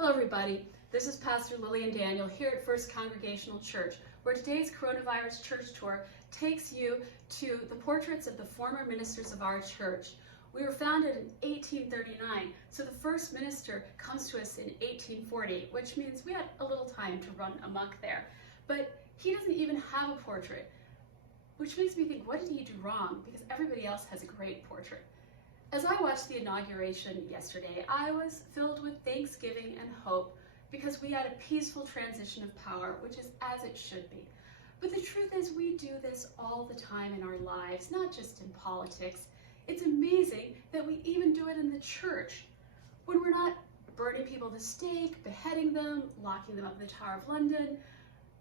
Hello everybody, this is Pastor Lillian Daniel here at First Congregational Church, where today's Coronavirus Church Tour takes you to the portraits of the former ministers of our church. We were founded in 1839, so the first minister comes to us in 1840, which means we had a little time to run amok there. But he doesn't even have a portrait, which makes me think, what did he do wrong? Because everybody else has a great portrait. As I watched the inauguration yesterday, I was filled with thanksgiving and hope because we had a peaceful transition of power, which is as it should be. But the truth is, we do this all the time in our lives, not just in politics. It's amazing that we even do it in the church, when we're not burning people at the stake, beheading them, locking them up in the Tower of London.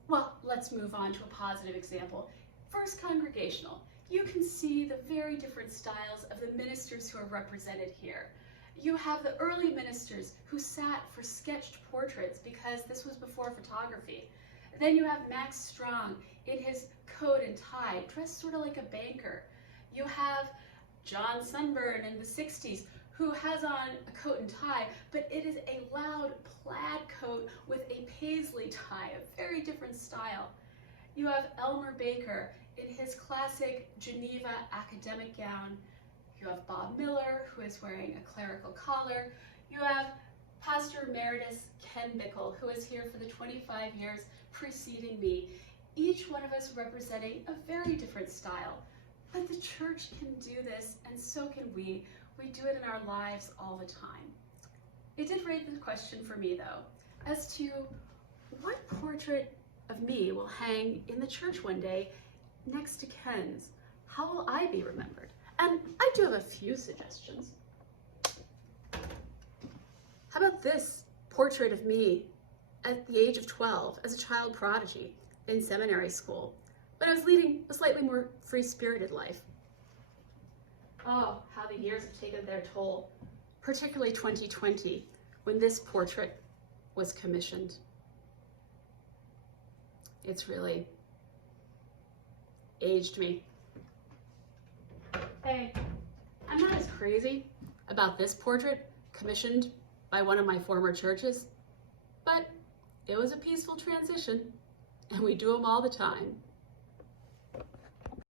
Well, let's move on to a positive example. First Congregational. You can see the very different styles of the ministers who are represented here. You have the early ministers who sat for sketched portraits because this was before photography. Then you have Max Strong in his coat and tie, dressed sort of like a banker. You have John Sunburn in the 60s who has on a coat and tie, but it is a loud plaid coat with a paisley tie, a very different style. You have Elmer Baker in his classic Geneva academic gown. You have Bob Miller, who is wearing a clerical collar. You have Pastor Emeritus Ken Bickle, who is here for the 25 years preceding me, each one of us representing a very different style. But the church can do this, and so can we. We do it in our lives all the time. It did raise the question for me, though, as to what portrait of me will hang in the church one day next to Ken's. How will I be remembered? And I do have a few suggestions. How about this portrait of me at the age of 12 as a child prodigy in seminary school, when I was leading a slightly more free-spirited life? Oh, how the years have taken their toll, particularly 2020, when this portrait was commissioned. It's really aged me. Hey, I'm not as crazy about this portrait commissioned by one of my former churches, but it was a peaceful transition, and we do them all the time.